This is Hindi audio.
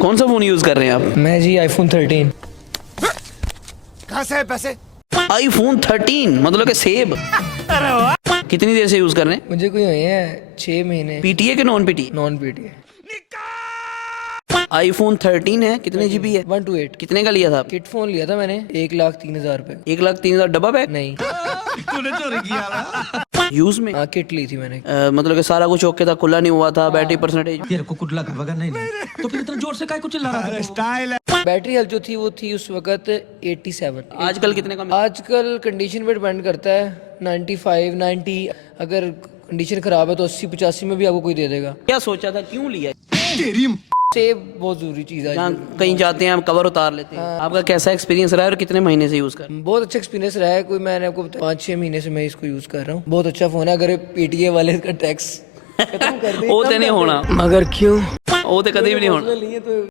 कौन सा फोन यूज कर रहे हैं आप? मैं जी आईफोन 13। कहाँ से है पैसे? आईफोन 13 मतलब कि सेब। कितनी देर से यूज कर रहे हैं? मुझे कोई हुए हैं 6 महीने। पीटीए के non PT? Non PT. IPhone 13 है, कितने जीबी है? 128। कितने का लिया था? किट फोन लिया था मैंने 1,03,000 रुपए। 1,03,000 डब्बा पैक? नहीं, यूज में? हाँ किट ली थी मैंने। मतलब कि सारा कुछ ओके था, खुला नहीं हुआ था, बैटरी परसेंटेज? तेरे को कुछ लगा वगैरह नहीं तो फिर इतना जोर से काय को चिल्ला रहा है? स्टाइल है। बैटरी हेल्थ जो थी वो थी उस वक्त 87। आजकल कितने का? आजकल कंडीशन पे डिपेंड करता है। 95 90, अगर कंडीशन खराब है तो 80 85 में भी आपको कोई दे देगा। क्या सोचा था, क्यों लिया? सेब बहुत जरूरी चीज है। जहाँ कहीं जाते हैं हम कवर उतार लेते हैं। आपका कैसा एक्सपीरियंस रहा है और कितने महीने से यूज कर रहे हैं? बहुत अच्छा एक्सपीरियंस रहा है। कोई मैंने आपको 5-6 महीने से मैं इसको यूज कर रहा हूँ। बहुत अच्छा फोन है। अगर पीटीए वाले इसका टैक्स खत्म कर दे वो तो नहीं होना, मगर क्यों वो तो कभी भी नहीं होना। नहीं है तो